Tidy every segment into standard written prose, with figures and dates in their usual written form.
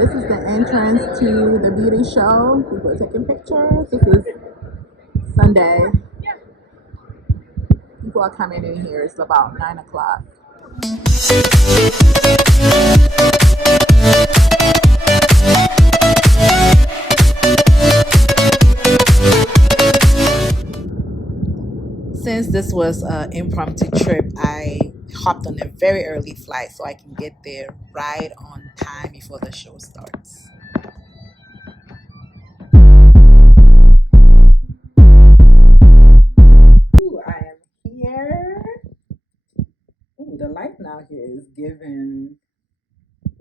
This is the entrance to the beauty show. People are taking pictures. This is Sunday. People are coming in here. It's about 9 o'clock. Since this was an impromptu trip, I hopped on a very early flight so I can get there right on time before the show starts. Ooh, I am here. Ooh, the light now here is giving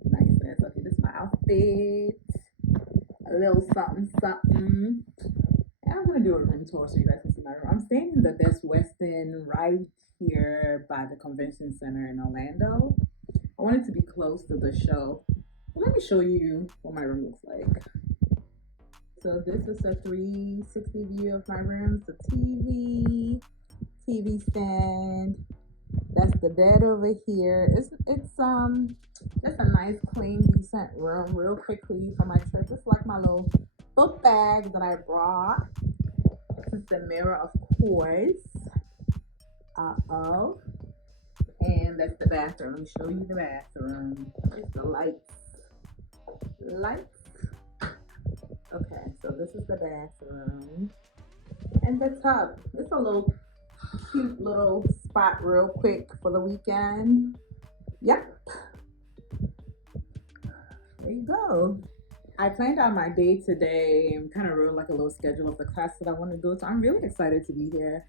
niceness. Okay, this is my outfit. A little something, something. And I'm gonna do a room tour so you guys can see my room. I'm staying in the Best Westin right here by the convention center in Orlando. I wanted to be close to the show. But let me show you what my room looks like. So this is a 360 view of my room. It's a TV stand. That's the bed over here. It's just a nice, clean, decent room. Real quickly for my trip. It's like my little book bag that I brought. This is the mirror, of course. And that's the bathroom. Let me show you the bathroom. It's the lights. Okay, so this is the bathroom. And the tub. It's a little cute little spot real quick for the weekend. Yep. There you go. I planned out my day today and kind of wrote like a little schedule of the class that I want to go to. I'm really excited to be here.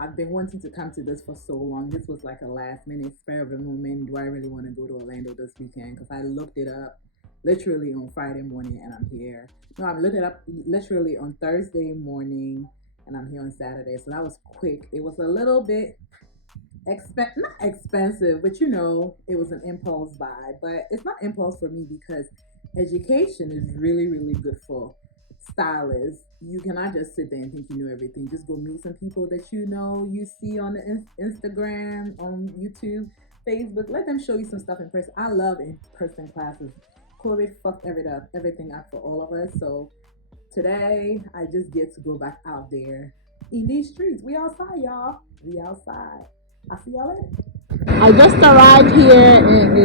I've been wanting to come to this for so long. This was like a last minute spur of a moment. Do I really want to go to Orlando this weekend? Because I looked it up literally on Friday morning and I'm here. No, I looked it up literally on Thursday morning and I'm here on Saturday. So that was quick. It was a little bit not expensive, but you know, it was an impulse buy. But it's not impulse for me because education is really, really good for stylists. You cannot just sit there and think you know everything. Just go meet some people that you know, you see on the Instagram, on YouTube, Facebook. Let them show you some stuff in person. I love in-person classes. COVID fucked everything up for all of us. So today, I just get to go back out there in these streets. We outside, y'all. We outside. I'll see y'all later. I just arrived here and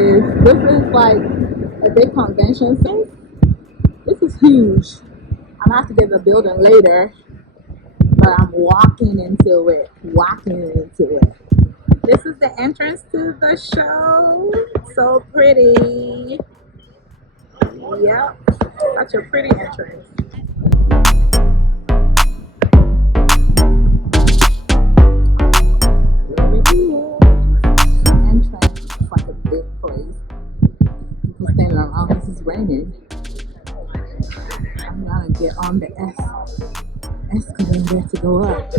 this is like a big convention center. This is huge. I'm gonna have to get the building later, but I'm walking into it. This is the entrance to the show. So pretty. Yep, such a pretty entrance. Entrance is like a big place. People standing around. This is raining. I'm gonna get on the escalator to go up.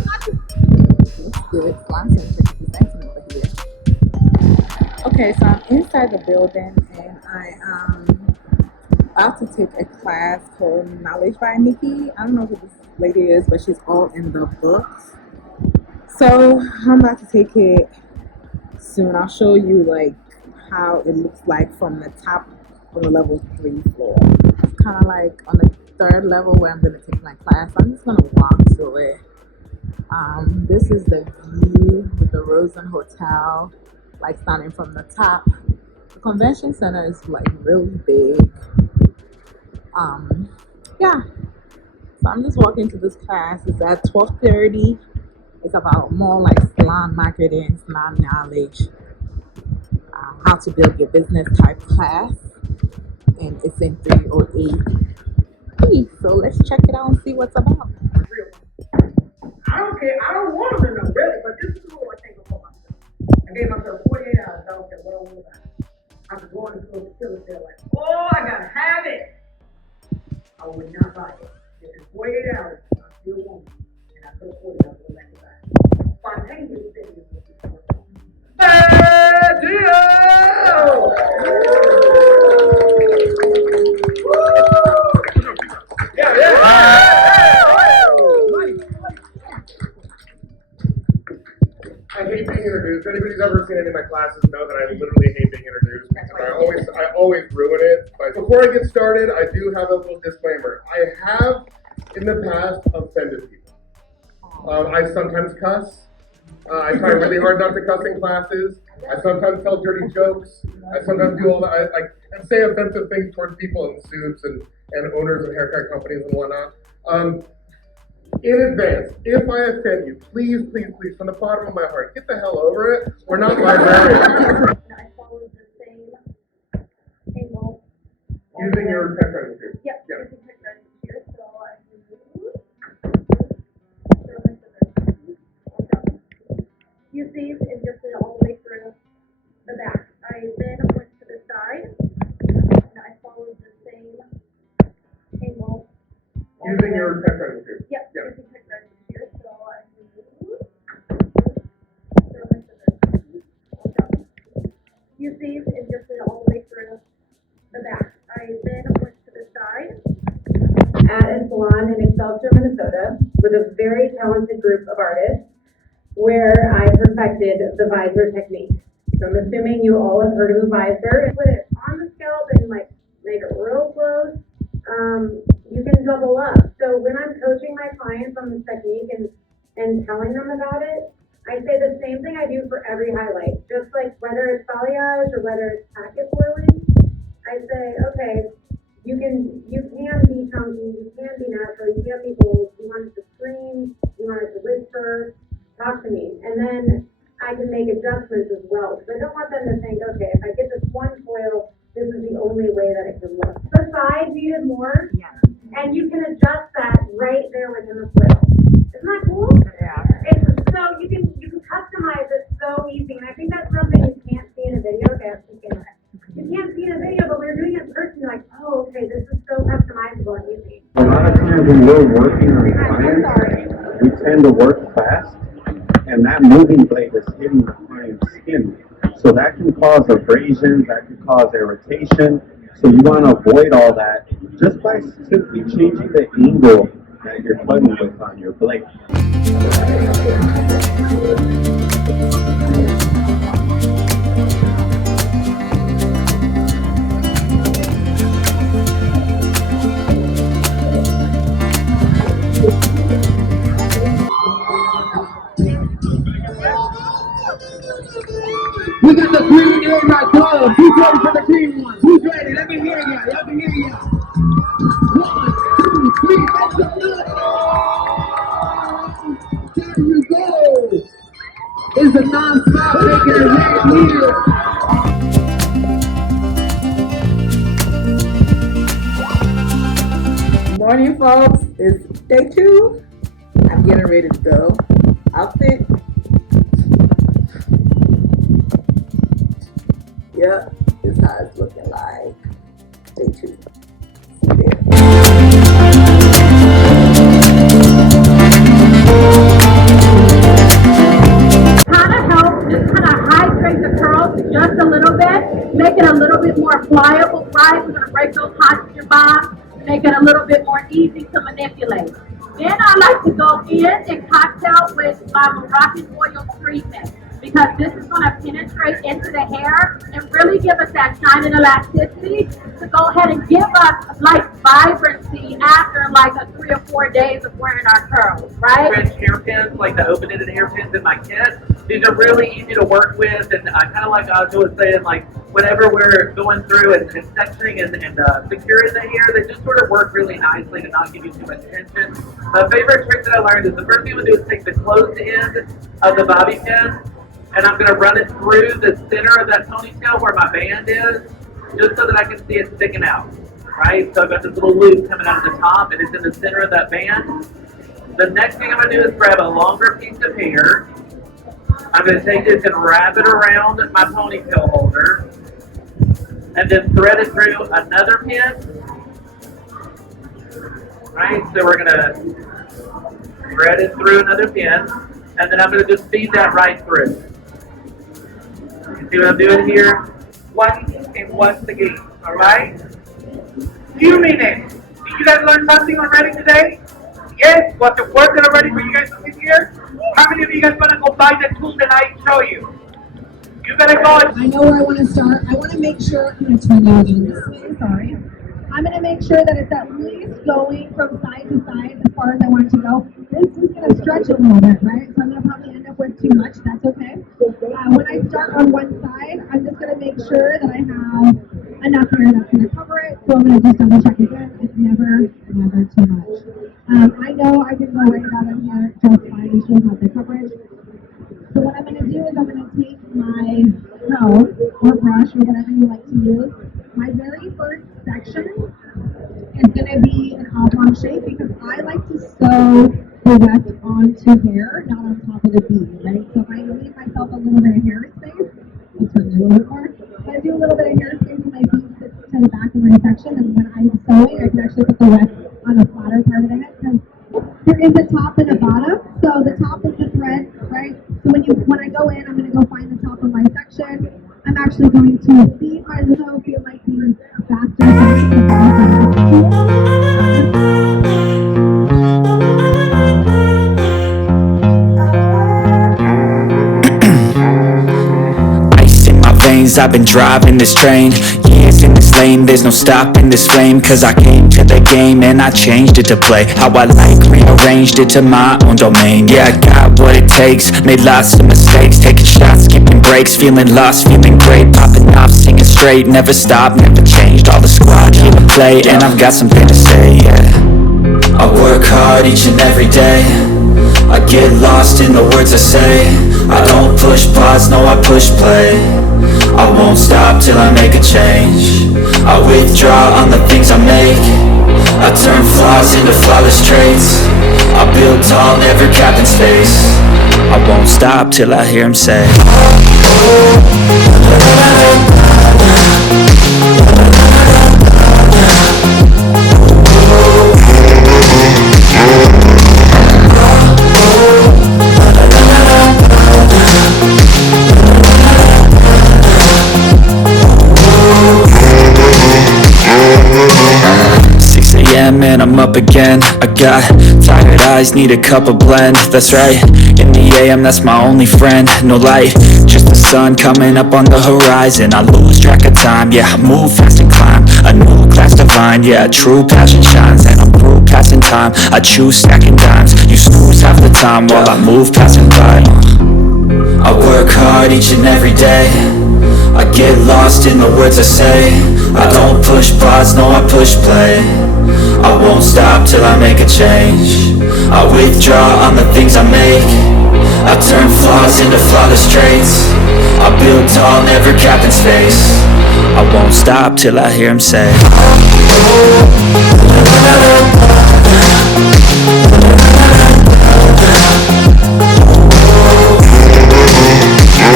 Looks good. Lots of presenting over here. Okay, so I'm inside the building and I am about to take a class called Knowledge by Nikki. I don't know who this lady is, but she's all in the books. So I'm about to take it soon. I'll show you like how it looks like from the top of the level 3 floor. It's kind of like on the 3rd level where I'm going to take my class. I'm just going to walk to it. This is the view with the Rosen Hotel, like starting from the top. The convention center is like really big. Yeah. So I'm just walking to this class. It's at 12:30. It's about more like salon marketing, salon knowledge, how to build your business type class. And it's in 308. So let's check it out and see what's about. I don't care. I don't want them to know, really, but this is what I think for myself. I gave myself 48 hours. I don't care what I want about it. I could go into a facility there like, oh, I gotta have it. I would not buy it. If it's 48 hours, I still want it. And I could afford it. I would like to buy it. Spontaneous thing is bad deal! Yeah. I hate being introduced. If anybody's ever seen any of my classes know that I literally hate being introduced. I always ruin it. But before I get started, I do have a little disclaimer. I have, in the past, offended people. I sometimes cuss. I try really hard not to cuss in classes. I sometimes tell dirty jokes. I sometimes do all that. And say offensive things towards people in suits and owners of haircut companies and whatnot. In advance, if I offend you, please, please, please, from the bottom of my heart, get the hell over it. We're not librarians. I follow the same angle. Using your text writing here. Yep, Yeah. using text writing here, so I use these and just did it all the way through the back. I then went to the side and I followed the same angle. Using your text writing here. Yep, Yeah. using text writing here, so I use these and just did it all the way through the back. I then went to the side at a salon in Excelsior, Minnesota, with a very talented group of artists, where I perfected the visor technique. So I'm assuming you all have heard of the visor. Put it on the scalp and make it real close. You can double up. So when I'm coaching my clients on this technique and telling them about it, I say the same thing I do for every highlight. Just like whether it's balayage or whether it's packet foiling, I say, okay, you can be chunky, you can be natural, you can be bold, you want it to scream, you want it to whisper, talk to me. And then I can make adjustments as well. Because I don't want them to think, okay, if I get this one foil, this is the only way that it can look. The side needed more, and you can adjust that right there within the foil. Isn't that cool? Yeah. So you can customize it so easy, and I think that's something you can't see in a video. Okay, I'm thinking that. You can't see in a video, but when you're doing it in person, you're like, oh, okay, this is so customizable and easy. A lot of times when we're working on clients, we tend to work fast, and that moving blade is hitting the client's skin. So that can cause abrasions, that can cause irritation. So you want to avoid all that just by simply changing the angle that you're cutting with on your blade. We got the green in right club. Who's ready for the green one? Who's ready? Let me hear ya. Let me hear ya. 1, 2, 3, make some noise. There you go. It's a non-stop making a hand here. Morning, folks. It's day 2. I'm getting ready to go. Outfit. Yep, this is how it's looking like. Day 2. See you there. Kind of helps just kind of hydrate the curls just a little bit, make it a little bit more pliable, right? We're going to break those oxygen bonds, make it a little bit more easy to manipulate. Then I like to go in and cocktail with my Moroccan oil treatment, because this is going to penetrate into the hair and really give us that shine and elasticity to go ahead and give us like vibrancy after like a 3 or 4 days of wearing our curls, right? French hairpins, like the open-ended hairpins in my kit. These are really easy to work with, and I kind of like Aja was saying, like whenever we're going through and sectioning and securing the hair, they just sort of work really nicely to not give you too much tension. My favorite trick that I learned is the first thing we do is take the closed end of the bobby pin, and I'm going to run it through the center of that ponytail where my band is, just so that I can see it sticking out, right? So I've got this little loop coming out of the top, and it's in the center of that band. The next thing I'm going to do is grab a longer piece of hair. I'm going to take this and wrap it around my ponytail holder, and then thread it through another pin. Right, so we're going to thread it through another pin, and then I'm going to just feed that right through. You see what I'm doing here? Once and once again, all right? You mean it. Did you guys learn something already today? Yes? Was it worth it already for you guys to sit here? How many of you guys going to go buy the tool that I show you? You better go. I know where I want to start. I want to make sure, I'm going to turn you again this way, sorry. I'm going to make sure that it's at least going from side to side as far as I want it to go. This is going to stretch a little bit, right? So I'm going to probably end up with too much. That's okay. When I start on one side, I'm just going to make sure that I have enough hair that's going to cover it. So I'm going to just double check again. It's never too much. I know I can go right out in here just fine and she'll have the coverage. So what I'm going to do is I'm going to take my comb or brush or whatever you like to use. My very first section is going to be an oblong shape because I like to sew the weft onto hair, not on top of the bead, right? So if I leave myself a little bit of hair space, I'll turn it a little bit more. If I do a little bit of hair space and my bead sits to the back of my section, and when I'm sewing, I can actually put the weft on the flatter part of the head because there is a top and a bottom. So the top is the thread, right? So when I go in, I'm going to go find the top of my section. I'm actually going to feed my little, feel like the faster. Ice in my veins, I've been driving this train. Years in this lane, there's no stopping this flame. Cause I came to the game and I changed it to play how I like, rearranged it to my own domain. Yeah, I got what it takes, made lots of mistakes, taking shots, skipping breaks, feeling lost, feeling great, popping off, singing straight, never stopped, never changed. All the squad here to play, and I've got something to say, yeah. I work hard each and every day, I get lost in the words I say. I don't push pause, no I push play. I won't stop till I make a change. I withdraw on the things I make. I turn flaws into flawless traits. I build tall, never capped in space. I won't stop till I hear him say, and I'm up again. I got tired eyes, need a cup of blend. That's right, in the AM, that's my only friend. No light, just the sun coming up on the horizon. I lose track of time, yeah, I move fast and climb a new class divine, yeah, true passion shines. And I'm through passing time, I choose stacking dimes. You snooze half the time while I move passing by. I work hard each and every day, I get lost in the words I say. I don't push pause, no I push play. I won't stop till I make a change. I withdraw on the things I make. I turn flaws into flawless traits. I build tall, never capped in space. I won't stop till I hear him say,